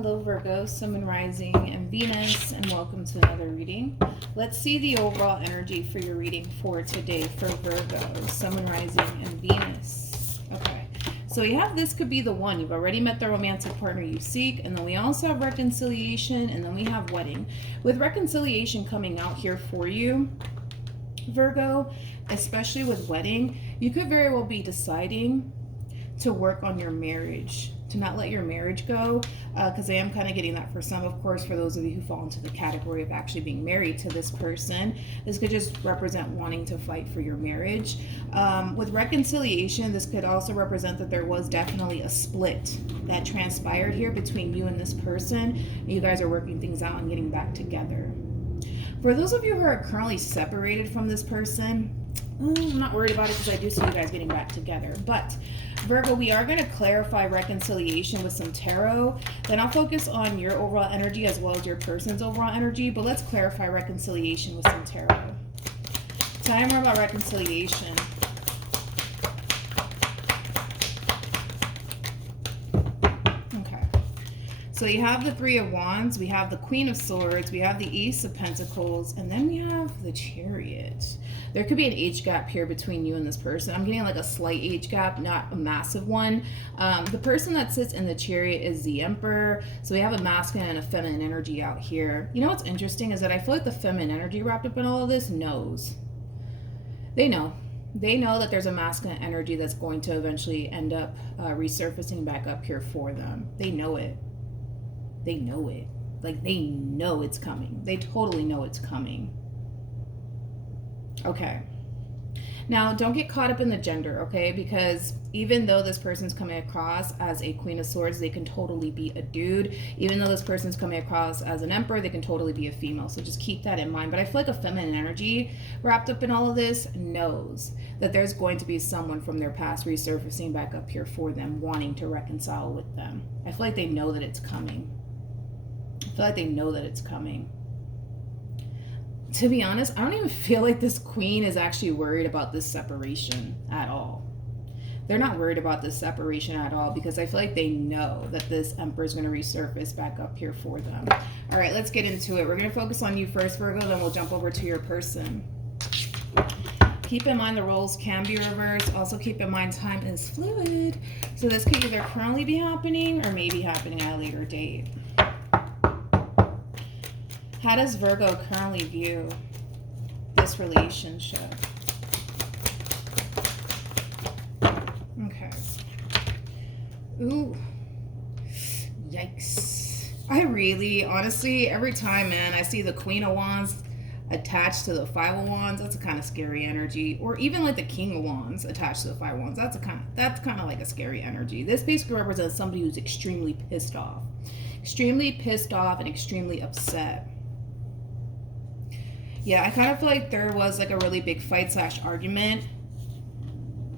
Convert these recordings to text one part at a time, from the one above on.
Hello Virgo, Sun, Moon, Rising, and Venus, and welcome to another reading. Let's see the overall energy for your reading for today for Virgo, Sun, Moon, Rising, and Venus. Okay, so we have this could be the one. You've already met the romantic partner you seek, and then we also have reconciliation, and then we have wedding. With reconciliation coming out here for you, Virgo, especially with wedding, you could very well be deciding to work on your marriage, to not let your marriage go, because I am kind of getting that for some, of course, for those of you who fall into the category of actually being married to this person. This could just represent wanting to fight for your marriage. With reconciliation, this could also represent that there was definitely a split that transpired here between you and this person. You guys are working things out and getting back together. For those of you who are currently separated from this person, I'm not worried about it because I do see you guys getting back together. But Virgo, we are going to clarify reconciliation with some tarot. Then I'll focus on your overall energy as well as your person's overall energy. But let's clarify reconciliation with some tarot. Tell me more about reconciliation. Okay. So you have the Three of Wands, we have the Queen of Swords, we have the Ace of Pentacles, and then we have the Chariot. There could be an age gap here between you and this person. I'm getting like a slight age gap, not a massive one. The person that sits in the Chariot is the Emperor. So we have a masculine and a feminine energy out here. You know what's interesting is that I feel like the feminine energy wrapped up in all of this knows. They know. They know that there's a masculine energy that's going to eventually end up resurfacing back up here for them. They know it. They know it. Like, they know it's coming. They totally know it's coming. Okay. Now, don't get caught up in the gender, okay? Because even though this person's coming across as a Queen of Swords, they can totally be a dude. Even though this person's coming across as an Emperor, they can totally be a female. So just keep that in mind. But I feel like a feminine energy wrapped up in all of this knows that there's going to be someone from their past resurfacing back up here for them, wanting to reconcile with them. I feel like they know that it's coming. I feel like they know that it's coming. To be honest, I don't even feel like this queen is actually worried about this separation at all. They're not worried about this separation at all because I feel like they know that this Emperor is going to resurface back up here for them. All right, let's get into it. We're going to focus on you first, Virgo, then we'll jump over to your person. Keep in mind the roles can be reversed. Also keep in mind time is fluid. So this could either currently be happening or maybe happening at a later date. How does Virgo currently view this relationship? Okay. Ooh. Yikes. I really, honestly, every time, man, I see the Queen of Wands attached to the Five of Wands, that's a kind of scary energy. Or even like the King of Wands attached to the Five of Wands, that's kind of like a scary energy. This basically represents somebody who's extremely pissed off. Extremely pissed off and extremely upset. Yeah, I kind of feel like there was like a really big fight / argument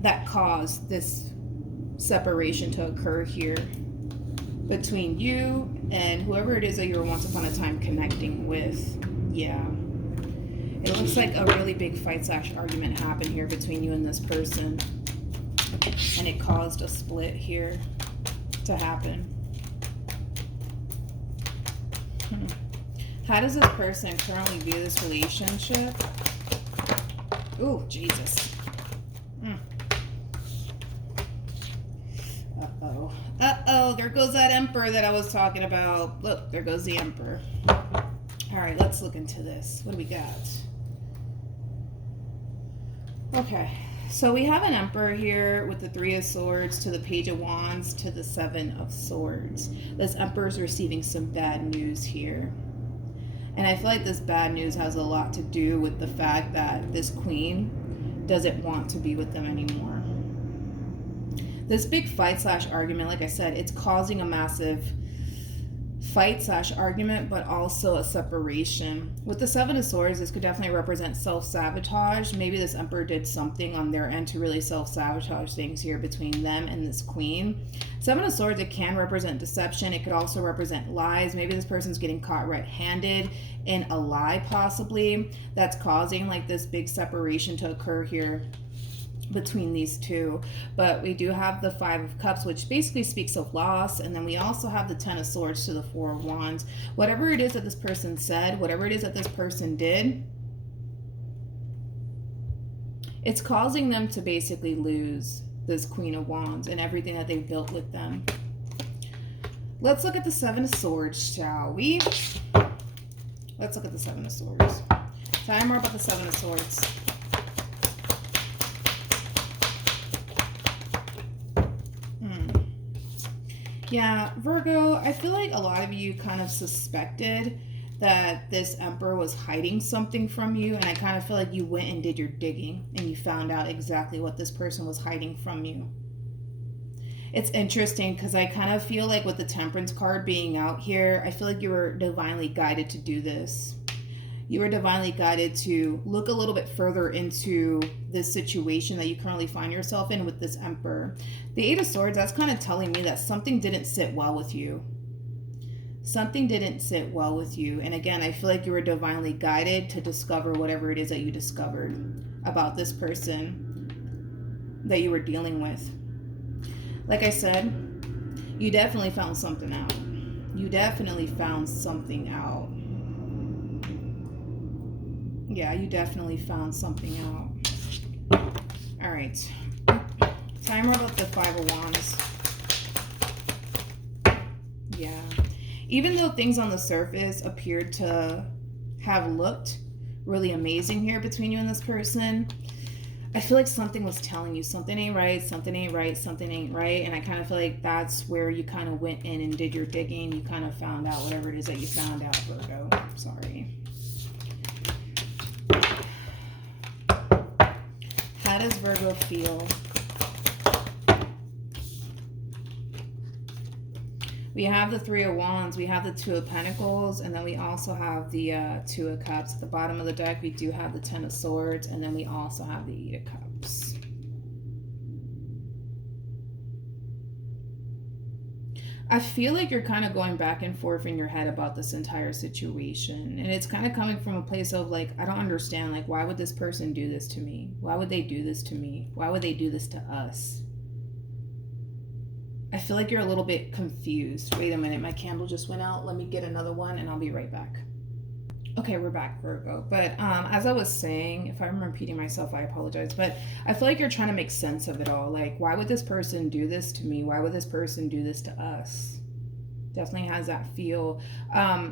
that caused this separation to occur here between you and whoever it is that you were once upon a time connecting with. Yeah. It looks like a really big fight / argument happened here between you and this person. And it caused a split here to happen. How does this person currently view this relationship? Ooh, Jesus. Uh-oh. Uh-oh, there goes that Emperor that I was talking about. Look, there goes the Emperor. All right, let's look into this. What do we got? Okay, so we have an Emperor here with the Three of Swords to the Page of Wands to the Seven of Swords. This Emperor is receiving some bad news here. And I feel like this bad news has a lot to do with the fact that this queen doesn't want to be with them anymore. This big fight / argument, like I said, it's causing a massive fight / argument, but also a separation. With the Seven of Swords, this could definitely represent self-sabotage. Maybe this Emperor did something on their end to really self-sabotage things here between them and this queen. Seven of Swords, it can represent deception. It could also represent lies. Maybe this person's getting caught red-handed in a lie, possibly, that's causing like this big separation to occur here between these two. But we do have the Five of Cups, which basically speaks of loss, and then we also have the Ten of Swords to the Four of Wands. Whatever it is that this person said, whatever it is that this person did, it's causing them to basically lose this Queen of Wands and everything that they've built with them. Let's look at the Seven of Swords, shall we? Let's look at the Seven of Swords. Tell me more about the Seven of Swords. Yeah, Virgo, I feel like a lot of you kind of suspected that this Emperor was hiding something from you, and I kind of feel like you went and did your digging and you found out exactly what this person was hiding from you. It's interesting because I kind of feel like with the Temperance card being out here, I feel like you were divinely guided to do this. You were divinely guided to look a little bit further into this situation that you currently find yourself in with this Emperor. The Eight of Swords, that's kind of telling me that something didn't sit well with you. Something didn't sit well with you. And again, I feel like you were divinely guided to discover whatever it is that you discovered about this person that you were dealing with. Like I said, you definitely found something out. You definitely found something out. Yeah, you definitely found something out. All right. Tell me more about the Five of Wands. Yeah. Even though things on the surface appeared to have looked really amazing here between you and this person, I feel like something was telling you something ain't right, something ain't right, something ain't right. And I kind of feel like that's where you kind of went in and did your digging. You kind of found out whatever it is that you found out, Virgo. Sorry. How does Virgo feel? We have the Three of Wands, we have the Two of Pentacles, and then we also have the Two of Cups. At the bottom of the deck, we do have the Ten of Swords, and then we also have the Eight of Cups. I feel like you're kind of going back and forth in your head about this entire situation. And it's kind of coming from a place of like, I don't understand. Like, why would this person do this to me? Why would they do this to me? Why would they do this to us? I feel like you're a little bit confused. Wait a minute, my candle just went out. Let me get another one and I'll be right back. Okay, we're back, Virgo. But as I was saying, if I'm repeating myself, I apologize. But I feel like you're trying to make sense of it all. Like, why would this person do this to me? Why would this person do this to us? Definitely has that feel. I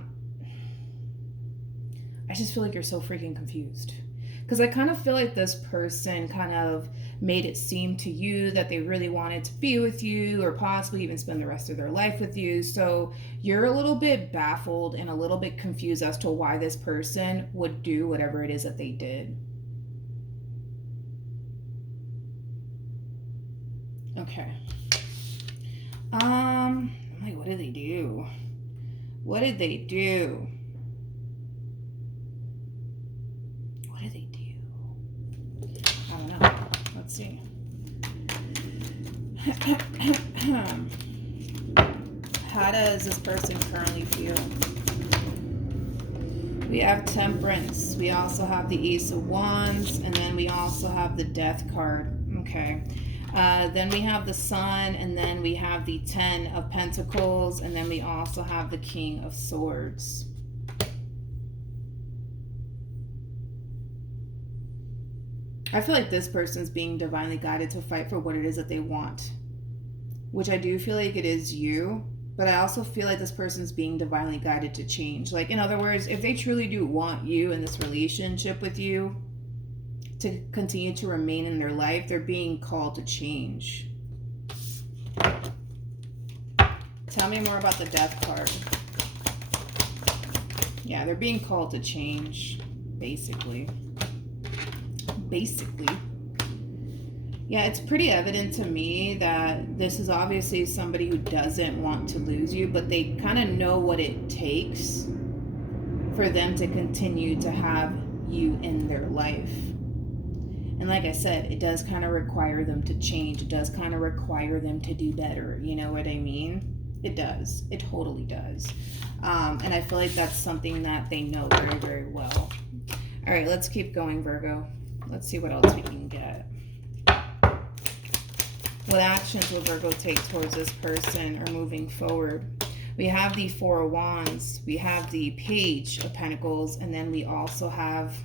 just feel like you're so freaking confused. Because I kind of feel like this person kind of made it seem to you that they really wanted to be with you or possibly even spend the rest of their life with you. So you're a little bit baffled and a little bit confused as to why this person would do whatever it is that they did. Okay. Like, what did they do? What did they do? What did they do? I don't know. Let's see. How does this person currently feel? We have Temperance. We also have the Ace of Wands. And then we also have the Death card. Okay. Then we have the Sun. And then we have the Ten of Pentacles. And then we also have the King of Swords. I feel like this person's being divinely guided to fight for what it is that they want, which I do feel like it is you, but I also feel like this person's being divinely guided to change. Like, in other words, if they truly do want you in this relationship with you to continue to remain in their life, they're being called to change. Tell me more about the Death card. Yeah, they're being called to change, basically. Yeah, it's pretty evident to me that this is obviously somebody who doesn't want to lose you, but they kind of know what it takes for them to continue to have you in their life. And like I said, it does kind of require them to change. It does kind of require them to do better. You know what I mean? It does. It totally does. And I feel like that's something that they know very, very well. All right, let's keep going, Virgo. Let's see what else we can get. What actions will Virgo take towards this person or moving forward? We have the Four of Wands, we have the Page of Pentacles, and then we also have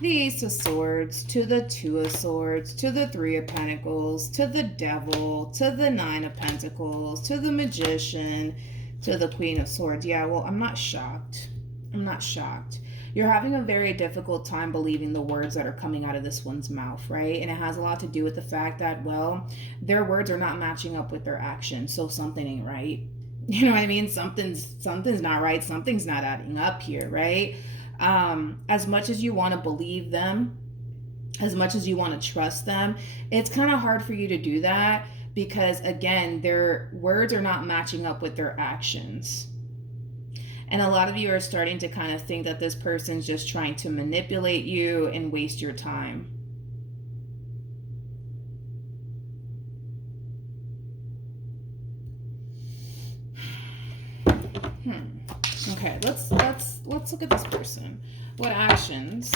the Ace of Swords, to the Two of Swords, to the Three of Pentacles, to the Devil, to the Nine of Pentacles, to the Magician, to the Queen of Swords. Yeah, well, I'm not shocked. I'm not shocked. You're having a very difficult time believing the words that are coming out of this one's mouth, right? And it has a lot to do with the fact that, well, their words are not matching up with their actions, so something ain't right. You know what I mean? Something's not right. Something's not adding up here, right? As much as you want to believe them, as much as you want to trust them, it's kind of hard for you to do that because, again, their words are not matching up with their actions. And a lot of you are starting to kind of think that this person's just trying to manipulate you and waste your time. Okay, let's look at this person. What actions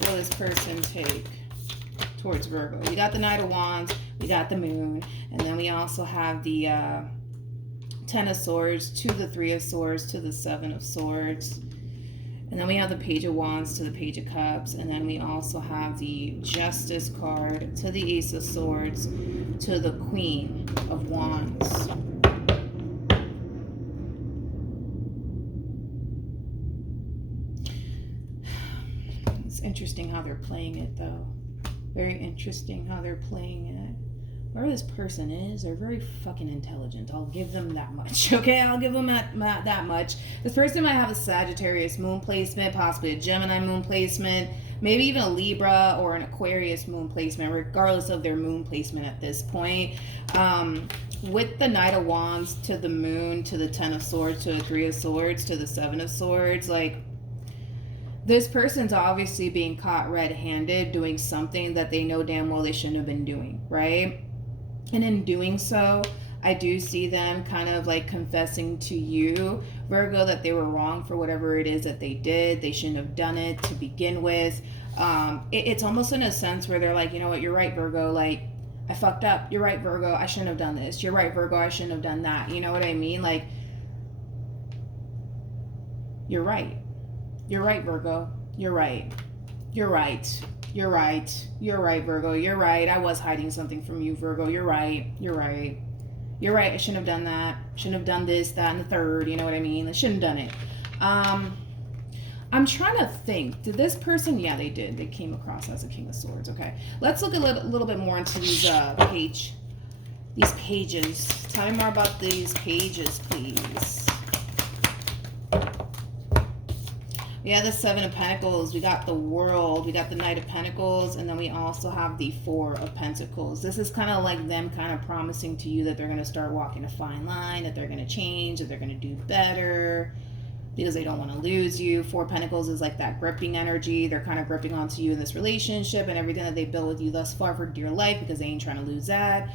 will this person take towards Virgo? We got the Knight of Wands, we got the Moon, and then we also have the Ten of Swords, to the Three of Swords, to the Seven of Swords. And then we have the Page of Wands to the Page of Cups. And then we also have the Justice card to the Ace of Swords to the Queen of Wands. It's interesting how they're playing it, though. Very interesting how they're playing it. Whoever this person is, they're very fucking intelligent. I'll give them that much, okay? I'll give them that much. This person might have a Sagittarius moon placement, possibly a Gemini moon placement, maybe even a Libra or an Aquarius moon placement, regardless of their moon placement at this point. With the Knight of Wands to the Moon, to the Ten of Swords, to the Three of Swords, to the Seven of Swords, like, this person's obviously being caught red-handed doing something that they know damn well they shouldn't have been doing, right? And in doing so, I do see them kind of like confessing to you, Virgo, that they were wrong for whatever it is that they did. They shouldn't have done it to begin with. It's almost in a sense where they're like, you know what, you're right, Virgo. Like, I fucked up. You're right, Virgo. I shouldn't have done this. You're right, Virgo. I shouldn't have done that. You know what I mean? Like, you're right. You're right, Virgo. You're right. You're right. You're right. You're right, Virgo. You're right. I was hiding something from you, Virgo. You're right. You're right. You're right. I shouldn't have done that. Shouldn't have done this, that, and the third. You know what I mean? I shouldn't have done it. I'm trying to think. Did this person? Yeah, they did. They came across as a King of Swords. Okay. Let's look a little bit more into these pages. Tell me more about these pages, please. We have the Seven of Pentacles, we got the World, we got the Knight of Pentacles, and then we also have the Four of Pentacles. This is kind of like them kind of promising to you that they're going to start walking a fine line, that they're going to change, that they're going to do better, because they don't want to lose you. Four of Pentacles is like that gripping energy. They're kind of gripping onto you in this relationship and everything that they built with you thus far for dear life, because they ain't trying to lose that.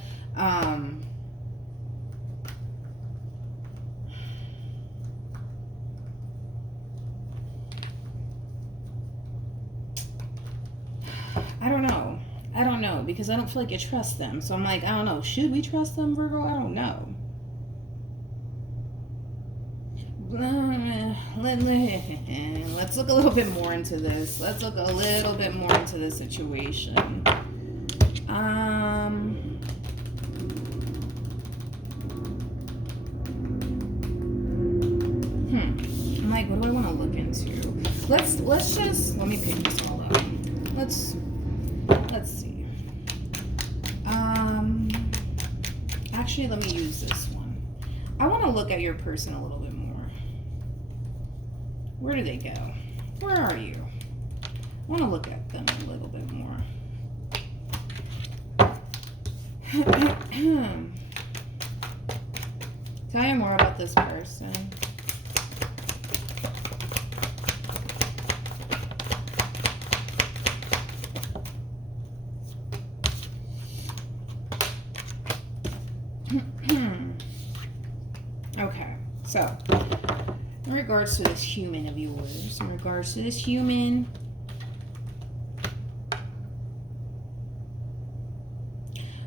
I don't know, because I don't feel like you trust them. So I'm like, I don't know. Should we trust them, Virgo? I don't know. Let's look a little bit more into this. Let's look a little bit more into the situation. I'm like, what do I want to look into? Let's just, let me pick this all up. Let's see. Actually, let me use this one. I want to look at your person a little bit more. Where do they go? Where are you? I want to look at them a little bit more. Tell me more about this person. Okay, so in regards to this human of yours,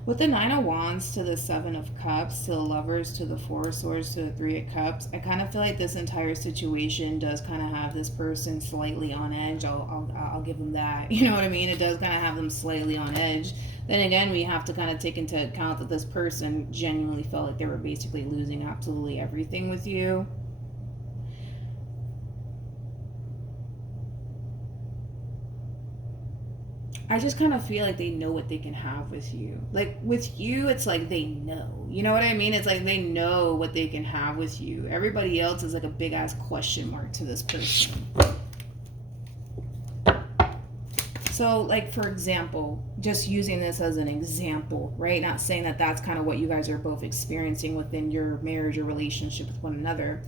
With the Nine of Wands to the Seven of Cups, to the Lovers, to the Four of Swords, to the Three of Cups, I kind of feel like this entire situation does kind of have this person slightly on edge. I'll give them that. You know what I mean? It does kind of have them slightly on edge. Then again, we have to kind of take into account that this person genuinely felt like they were basically losing absolutely everything with you. I just kind of feel like they know what they can have with you. Like with you, it's like they know. You know what I mean? It's like they know what they can have with you. Everybody else is like a big ass question mark to this person. So, like, for example, just using this as an example, right? Not saying that that's kind of what you guys are both experiencing within your marriage or relationship with one another.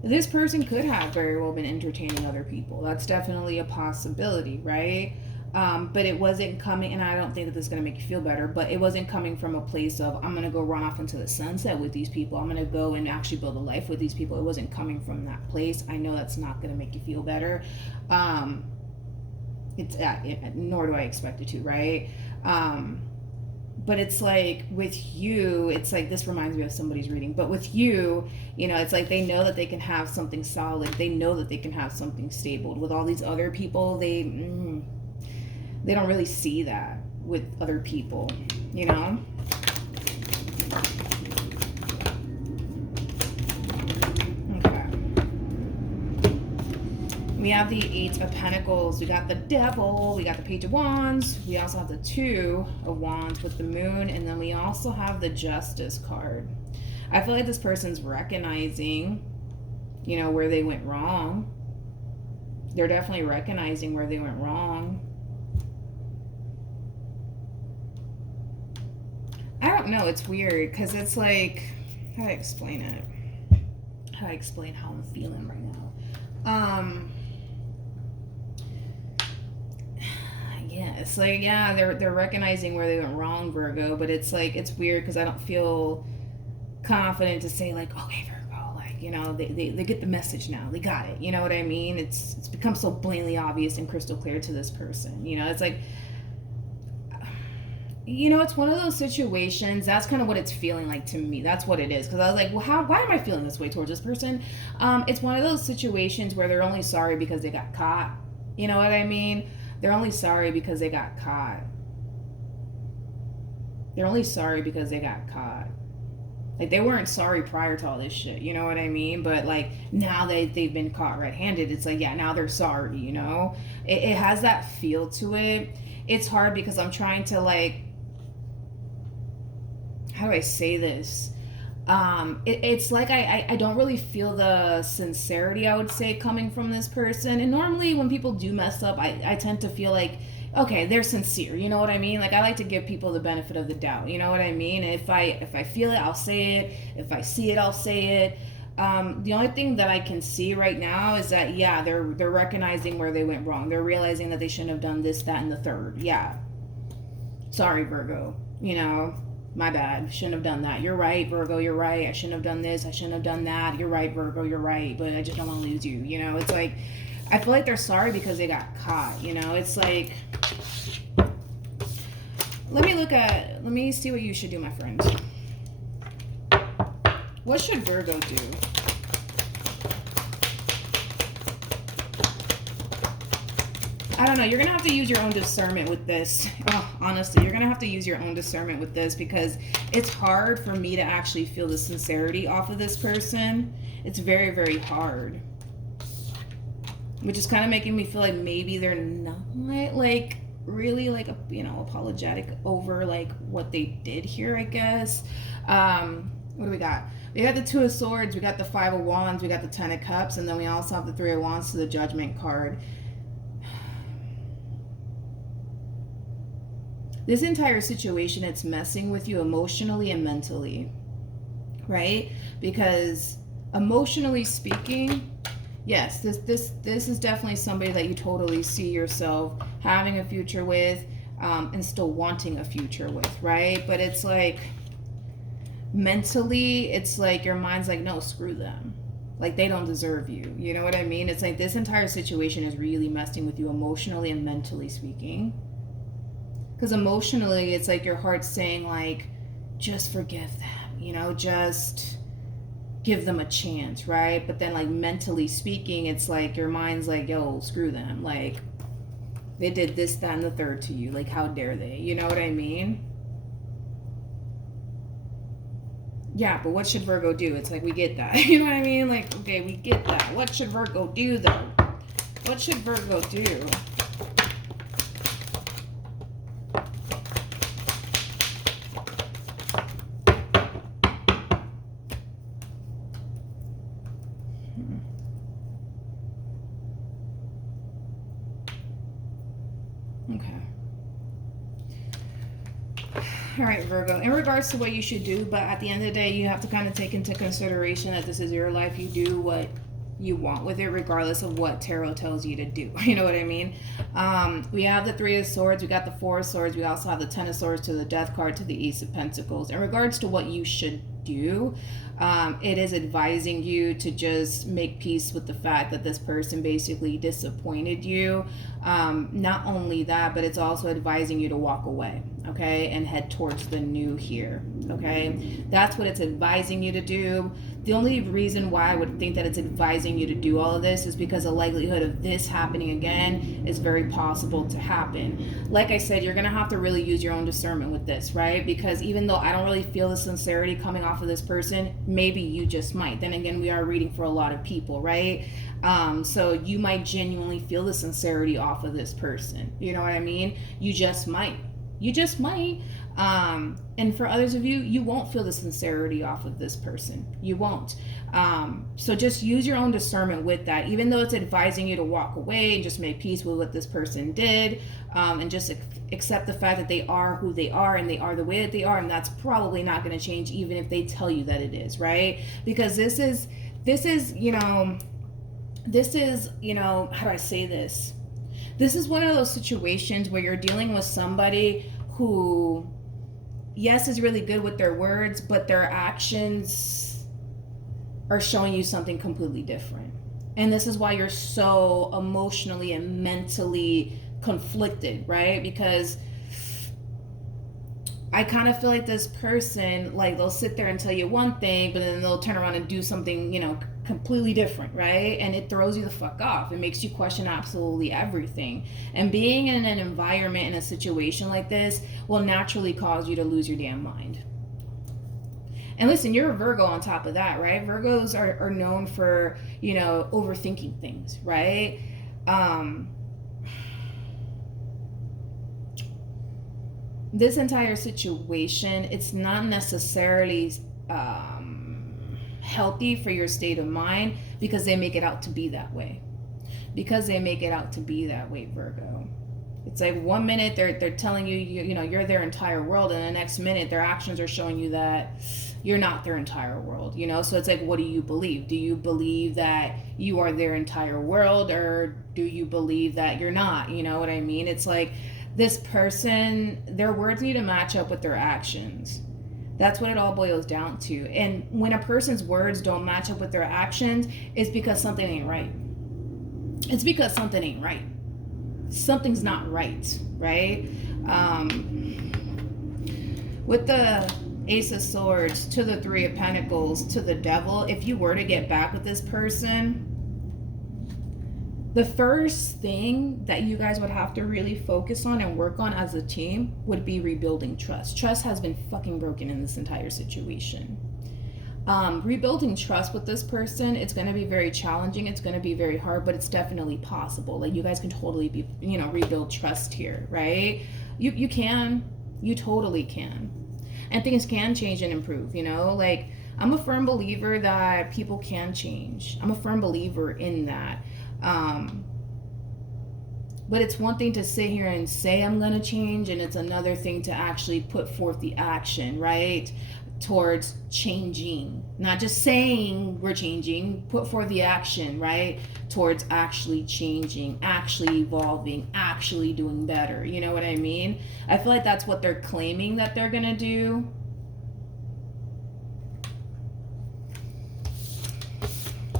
This person could have very well been entertaining other people. That's definitely a possibility, right? But it wasn't coming, and I don't think that this is going to make you feel better, but it wasn't coming from a place of, I'm going to go run off into the sunset with these people. I'm going to go and actually build a life with these people. It wasn't coming from that place. I know that's not going to make you feel better. Nor do I expect it to, right? But it's like with you, it's like, this reminds me of somebody's reading, but with you, you know, it's like they know that they can have something solid. They know that they can have something stable. With all these other people, they don't really see that with other people, you know? We have the Eight of Pentacles, we got the Devil, we got the Page of Wands, we also have the Two of Wands with the Moon, and then we also have the Justice card. I feel like this person's recognizing, you know, where they went wrong. They're definitely recognizing where they went wrong. I don't know, it's weird, because it's like, how do I explain it? How do I explain how I'm feeling right now? Yeah, it's like, yeah, they're recognizing where they went wrong, Virgo, but it's like, it's weird because I don't feel confident to say like, okay, Virgo, like, you know, they get the message now, they got it, you know what I mean? It's become so blatantly obvious and crystal clear to this person, you know? It's like, you know, it's one of those situations, that's kind of what it's feeling like to me. That's what it is. Because I was like, well, why am I feeling this way towards this person? It's one of those situations where they're only sorry because they got caught. You know what I mean? They're only sorry because they got caught. They're only sorry because they got caught. Like, they weren't sorry prior to all this shit, you know what I mean? But, like, now they've been caught red-handed, it's like, yeah, now they're sorry, you know? It has that feel to it. It's hard because I'm trying to, like, how do I say this? It's like I don't really feel the sincerity, I would say, coming from this person. And normally when people do mess up, I tend to feel like, okay, they're sincere, you know what I mean? Like, I like to give people the benefit of the doubt, you know what I mean? And if I feel it, I'll say it. If I see it, I'll say it. The only thing that I can see right now is that, yeah, they're recognizing where they went wrong. They're realizing that they shouldn't have done this, that, and the third. Yeah. Sorry, Virgo. You know, my bad. Shouldn't have done that. You're right, Virgo. You're right. I shouldn't have done this. I shouldn't have done that. You're right, Virgo. You're right. But I just don't want to lose you. You know, it's like, I feel like they're sorry because they got caught. You know, it's like, let me see what you should do, my friend. What should Virgo do? I don't know. You're going to have to use your own discernment with this. Oh, honestly, you're going to have to use your own discernment with this because it's hard for me to actually feel the sincerity off of this person. It's very, very hard. Which is kind of making me feel like maybe they're not, like, really, like, you know, apologetic over, like, what they did here, I guess. What do we got? We got the Two of Swords. We got the Five of Wands. We got the Ten of Cups. And then we also have the Three of Wands to the Judgment card. This entire situation, it's messing with you emotionally and mentally, right? Because emotionally speaking, yes, this is definitely somebody that you totally see yourself having a future with, and still wanting a future with, right? But it's like, mentally, it's like your mind's like, no, screw them. Like, they don't deserve you. You know what I mean? It's like this entire situation is really messing with you emotionally and mentally speaking. Because emotionally, it's like your heart's saying, like, just forgive them, you know, just give them a chance, right? But then, like, mentally speaking, it's like your mind's like, yo, screw them. Like, they did this, that, and the third to you. Like, how dare they? You know what I mean? Yeah, but what should Virgo do? It's like, we get that. You know what I mean? Like, okay, we get that. What should Virgo do, though? What should Virgo do? Okay. All right, Virgo. In regards to what you should do, but at the end of the day, you have to kind of take into consideration that this is your life. You do what you want with it, regardless of what tarot tells you to do. You know what I mean? We have the Three of Swords. We got the Four of Swords. We also have the Ten of Swords to the Death card to the Ace of Pentacles. In regards to what you should do, it is advising you to just make peace with the fact that this person basically disappointed you. Not only that, but it's also advising you to walk away, okay, and head towards the new here, okay? That's what it's advising you to do. The only reason why I would think that it's advising you to do all of this is because the likelihood of this happening again is very possible to happen. Like I said, you're going to have to really use your own discernment with this, right? Because even though I don't really feel the sincerity coming off of this person, maybe you just might. Then again, we are reading for a lot of people, right? So you might genuinely feel the sincerity off of this person. You know what I mean? You just might. You just might. And for others of you, you won't feel the sincerity off of this person. You won't. So just use your own discernment with that. Even though it's advising you to walk away and just make peace with what this person did, and just accept the fact that they are who they are and they are the way that they are, and that's probably not going to change even if they tell you that it is, right? Because this is, you know, how do I say this? This is one of those situations where you're dealing with somebody who, yes, is really good with their words, but their actions are showing you something completely different. And this is why you're so emotionally and mentally conflicted, right? Because I kind of feel like this person, like, they'll sit there and tell you one thing, but then they'll turn around and do something, you know, completely different, right? And it throws you the fuck off. It makes you question absolutely everything. And being in an environment, in a situation like this, will naturally cause you to lose your damn mind. And listen, you're a Virgo on top of that, right? Virgos are known for, you know, overthinking things, right? This entire situation, it's not necessarily healthy for your state of mind, because they make it out to be that way. Virgo. It's like 1 minute they're telling you, you know, you're their entire world, and the next minute their actions are showing you that you're not their entire world, you know? So it's like, what do you believe? Do you believe that you are their entire world, or do you believe that you're not? You know what I mean? It's like, this person, their words need to match up with their actions. That's what it all boils down to. And when a person's words don't match up with their actions, it's because something ain't right. It's because something ain't right. Something's not right, right? With the Ace of Swords to the Three of Pentacles to the Devil, if you were to get back with this person, the first thing that you guys would have to really focus on and work on as a team would be rebuilding trust. Trust has been fucking broken in this entire situation. Rebuilding trust with this person, it's going to be very challenging. It's going to be very hard, but it's definitely possible. Like, you guys can totally be, you know, rebuild trust here, right? You can. You totally can. And things can change and improve, you know? Like, I'm a firm believer that people can change. I'm a firm believer in that. But it's one thing to sit here and say I'm gonna change, and it's another thing to actually put forth the action, right, towards changing. Not just saying we're changing, put forth the action, right, towards actually changing, actually evolving, actually doing better. You know what I mean? I feel like that's what they're claiming that they're gonna do.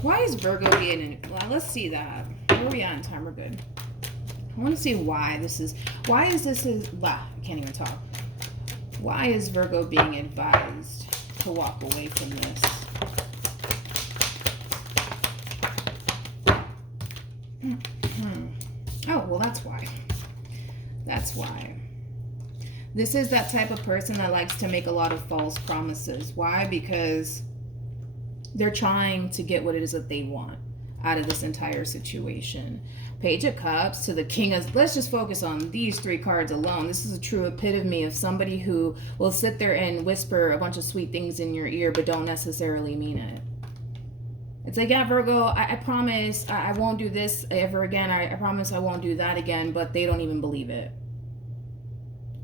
Why is Virgo getting in? Well, let's see that. Where are we at in time? We're good. I want to see why this is. Why is this? I can't even talk. Why is Virgo being advised to walk away from this? Oh, well, that's why. That's why. This is that type of person that likes to make a lot of false promises. Why? Because they're trying to get what it is that they want out of this entire situation. Page of Cups to the King of... Let's just focus on these three cards alone. This is a true epitome of somebody who will sit there and whisper a bunch of sweet things in your ear but don't necessarily mean it. It's like, yeah, Virgo, I promise I won't do this ever again. I promise I won't do that again, but they don't even believe it.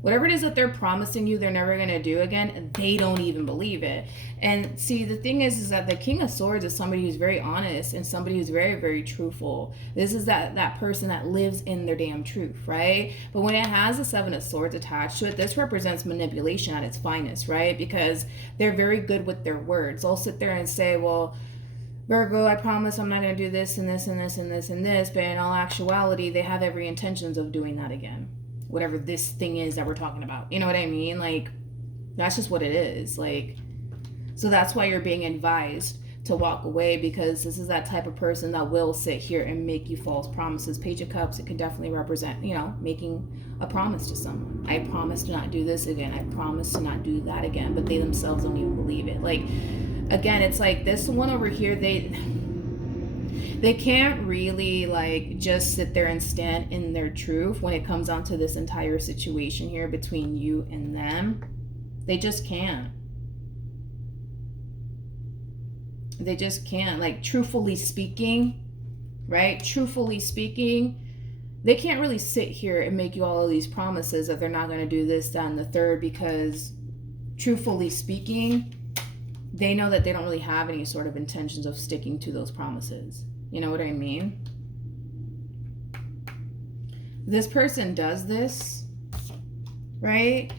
Whatever it is that they're promising you they're never going to do again, they don't even believe it. And see, the thing is that the King of Swords is somebody who's very honest and somebody who's very, very truthful. This is that person that lives in their damn truth, right? But when it has the Seven of Swords attached to it, this represents manipulation at its finest, right? Because they're very good with their words. They'll sit there and say, well, Virgo, I promise I'm not going to do this and this and this and this and this. But in all actuality, they have every intentions of doing that again. Whatever this thing is that we're talking about. You know what I mean? Like, that's just what it is. Like, so that's why you're being advised to walk away, because this is that type of person that will sit here and make you false promises. Page of Cups, it can definitely represent, you know, making a promise to someone. I promise to not do this again. I promise to not do that again. But they themselves don't even believe it. Like, again, it's like this one over here, they can't really like just sit there and stand in their truth when it comes down to this entire situation here between you and them. They just can't. They just can't. Like, truthfully speaking, right? Truthfully speaking, they can't really sit here and make you all of these promises that they're not going to do this, that, and the third, because truthfully speaking, they know that they don't really have any sort of intentions of sticking to those promises. You know what I mean? This person does this, right?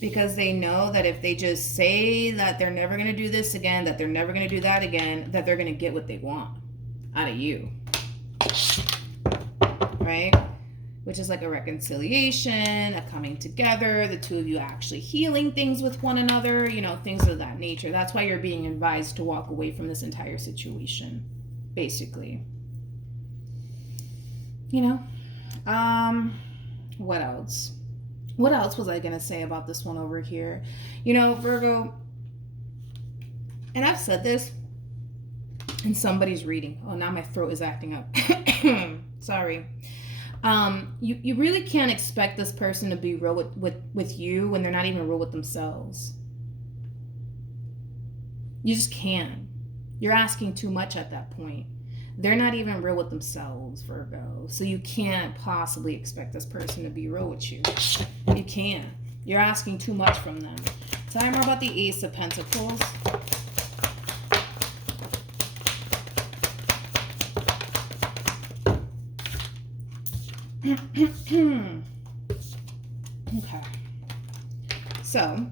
Because they know that if they just say that they're never going to do this again, that they're never going to do that again, that they're going to get what they want out of you. Right? Which is like a reconciliation, a coming together, the two of you actually healing things with one another, you know, things of that nature. That's why you're being advised to walk away from this entire situation, basically. You know? What else? What else was I going to say about this one over here? You know, Virgo, and I've said this in somebody's reading. Oh, now my throat is acting up. Sorry. You really can't expect this person to be real with you when they're not even real with themselves. You just can't. You're asking too much at that point. They're not even real with themselves, Virgo. So you can't possibly expect this person to be real with you. You can't. You're asking too much from them. Tell me more about the Ace of Pentacles. Okay. So,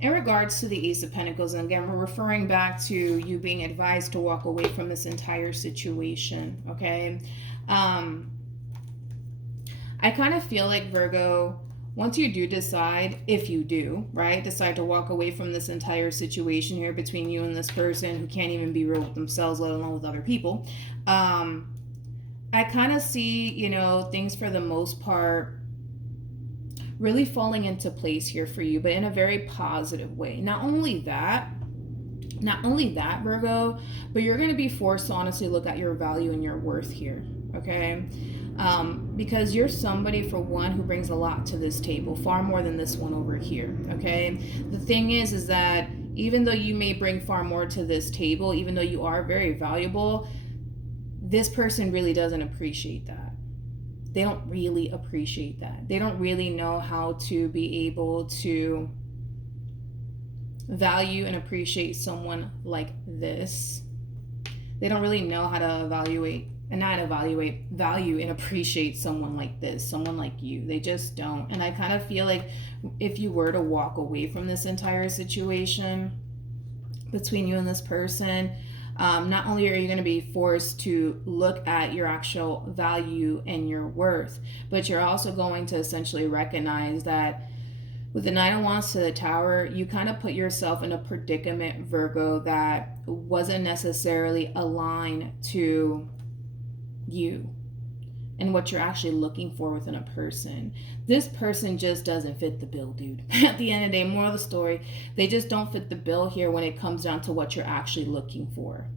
in regards to the Ace of Pentacles, and again, we're referring back to you being advised to walk away from this entire situation, okay? I kind of feel like, Virgo, once you do decide, if you do, right, decide to walk away from this entire situation here between you and this person who can't even be real with themselves, let alone with other people, I kind of see, you know, things for the most part really falling into place here for you, but in a very positive way. Not only that, Virgo, but you're going to be forced to honestly look at your value and your worth here, okay? Because you're somebody, for one, who brings a lot to this table, far more than this one over here, okay? The thing is that even though you may bring far more to this table, even though you are very valuable, this person really doesn't appreciate that. They don't really appreciate that. They don't really know how to be able to value and appreciate someone like this. They don't really know how to value and appreciate someone like this, someone like you. They just don't. And I kind of feel like if you were to walk away from this entire situation between you and this person, not only are you going to be forced to look at your actual value and your worth, but you're also going to essentially recognize that With the Nine of Wands to the Tower, you kind of put yourself in a predicament, Virgo, that wasn't necessarily aligned to you and what you're actually looking for within a person. This person just doesn't fit the bill, dude. At the end of the day, moral of the story, they just don't fit the bill here when it comes down to what you're actually looking for,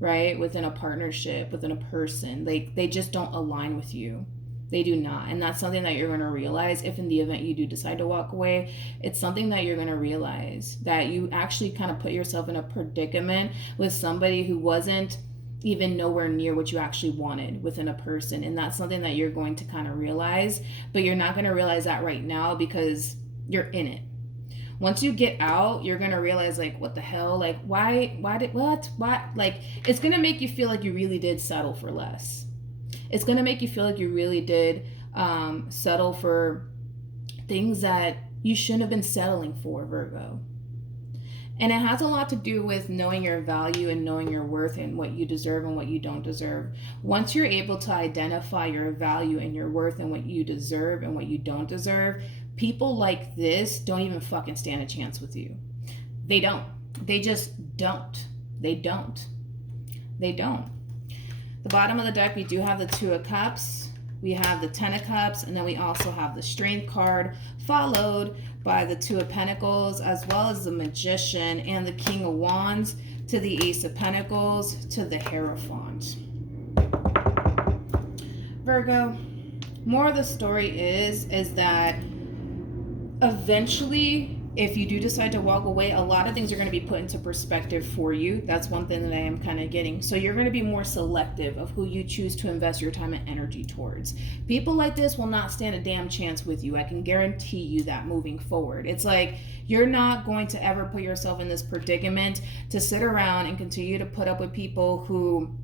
right? Within a partnership, within a person. They just don't align with you. They do not. And that's something that you're going to realize if in the event you do decide to walk away. It's something that you're going to realize, that you actually kind of put yourself in a predicament with somebody who wasn't even nowhere near what you actually wanted within a person. And that's something that you're going to kind of realize, but you're not going to realize that right now because you're in it. Once you get out, you're going to realize, like, what the hell? Like, why did, what? Like, it's going to make you feel like you really did settle for less. It's going to make you feel like you really did settle for things that you shouldn't have been settling for, Virgo. And it has a lot to do with knowing your value and knowing your worth and what you deserve and what you don't deserve. Once you're able to identify your value and your worth and what you deserve and what you don't deserve, people like this don't even fucking stand a chance with you. They don't. They just don't. They don't. They don't. The bottom of the deck, we do have the Two of Cups, we have the Ten of Cups, and then we also have the Strength card, followed by the Two of Pentacles, as well as the Magician and the King of Wands, to the Ace of Pentacles, to the Hierophant. Virgo, more of the story is that eventually, if you do decide to walk away, a lot of things are going to be put into perspective for you. That's one thing that I am kind of getting. So you're going to be more selective of who you choose to invest your time and energy towards. People like this will not stand a damn chance with you. I can guarantee you that moving forward. It's like you're not going to ever put yourself in this predicament to sit around and continue to put up with people who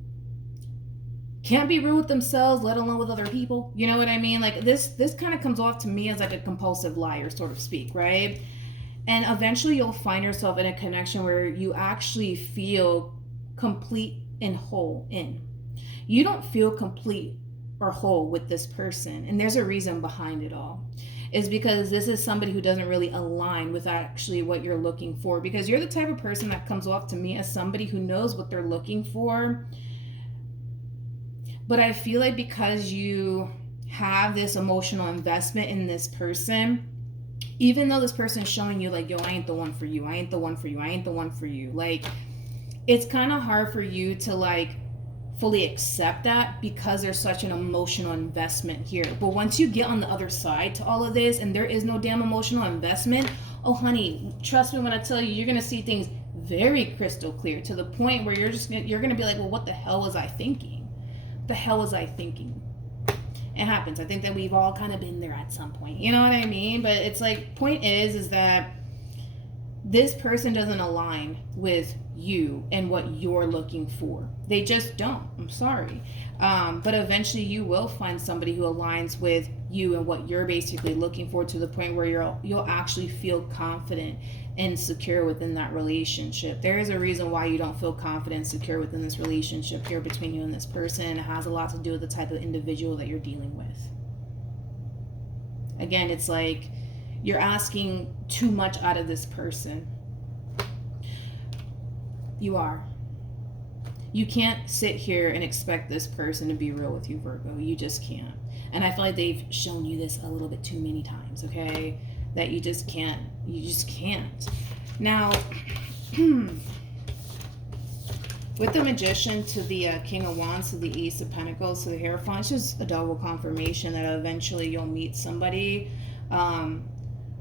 can't be real with themselves, let alone with other people. You know what I mean? Like this kind of comes off to me as like a compulsive liar, sort of speak, right? And eventually you'll find yourself in a connection where you actually feel complete and whole in. You don't feel complete or whole with this person. And there's a reason behind it all. Is because this is somebody who doesn't really align with actually what you're looking for. Because you're the type of person that comes off to me as somebody who knows what they're looking for. But I feel like because you have this emotional investment in this person, even though this person's showing you like, yo, I ain't the one for you, I ain't the one for you, I ain't the one for you, like, it's kind of hard for you to like fully accept that because there's such an emotional investment here. But once you get on the other side to all of this and there is no damn emotional investment, oh honey, trust me when I tell you, you're gonna see things very crystal clear to the point where you're gonna be like, well, what the hell was I thinking? The hell was I thinking? It happens. I think that we've all kind of been there at some point. You know what I mean? But it's like, point is that this person doesn't align with you and what you're looking for. They just don't. I'm sorry. But eventually you will find somebody who aligns with you and what you're basically looking for, to the point where you'll actually feel confident and secure within that relationship. There is a reason why you don't feel confident and secure within this relationship here between you and this person. And it has a lot to do with the type of individual that you're dealing with. Again, it's like you're asking too much out of this person. You are. You can't sit here and expect this person to be real with you, Virgo. You just can't. And I feel like they've shown you this a little bit too many times, okay? That you just can't. You just can't. Now, with the Magician to the King of Wands to the Ace of Pentacles to the Hierophant, it's just a double confirmation that eventually you'll meet somebody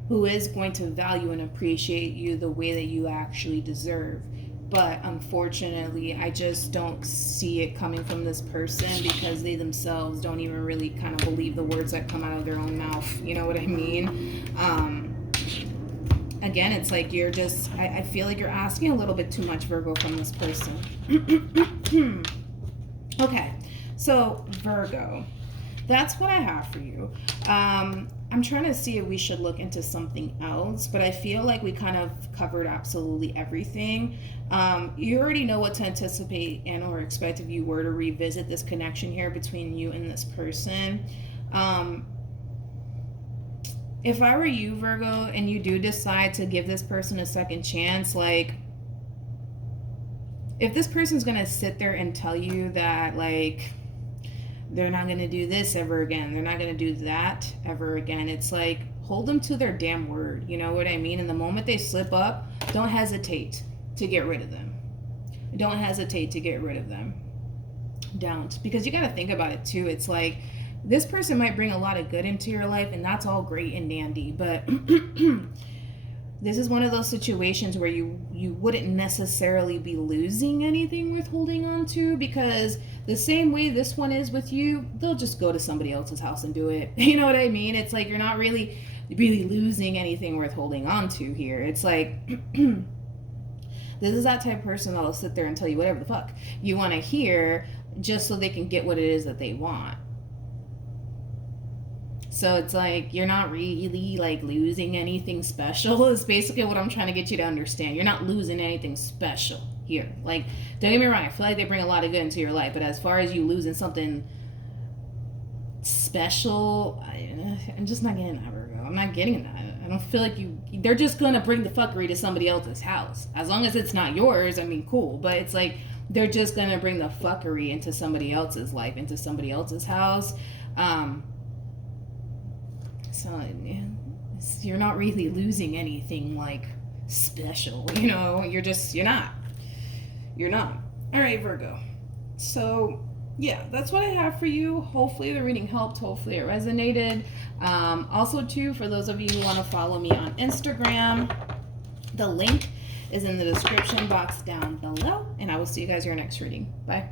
who is going to value and appreciate you the way that you actually deserve. But unfortunately, I just don't see it coming from this person because they themselves don't even really kind of believe the words that come out of their own mouth. You know what I mean? Again, it's like you're just, I feel like you're asking a little bit too much, Virgo, from this person. Okay, so Virgo, that's what I have for you. I'm trying to see if we should look into something else, but I feel like we kind of covered absolutely everything. You already know what to anticipate and or expect if you were to revisit this connection here between you and this person. if I were you, Virgo, and you do decide to give this person a second chance, like, if this person's gonna sit there and tell you that, like, they're not gonna do this ever again, they're not gonna do that ever again, it's like, hold them to their damn word. You know what I mean? And the moment they slip up, don't hesitate to get rid of them. Don't hesitate to get rid of them. Don't. Because you got to think about it too. It's like, this person might bring a lot of good into your life, and that's all great and dandy, but this is one of those situations where you wouldn't necessarily be losing anything with holding on to, because the same way this one is with you, they'll just go to somebody else's house and do it. You know what I mean? It's like, you're not really losing anything worth holding on to here. It's like, this is that type of person that'll sit there and tell you whatever the fuck you want to hear, just so they can get what it is that they want. So it's like, you're not really like losing anything special is basically what I'm trying to get you to understand. You're not losing anything special here. Like, don't get me wrong, I feel like they bring a lot of good into your life, but as far as you losing something special, I'm just not getting that, Virgo. I'm not getting that. I don't feel like they're just gonna bring the fuckery to somebody else's house. As long as it's not yours, I mean, cool. But it's like, they're just gonna bring the fuckery into somebody else's life, into somebody else's house. So you're not really losing anything like special, you know. You're not. All right, Virgo. So yeah, that's what I have for you. Hopefully the reading helped. Hopefully it resonated. Also too, for those of you who want to follow me on Instagram, the link is in the description box down below, and I will see you guys in your next reading. Bye.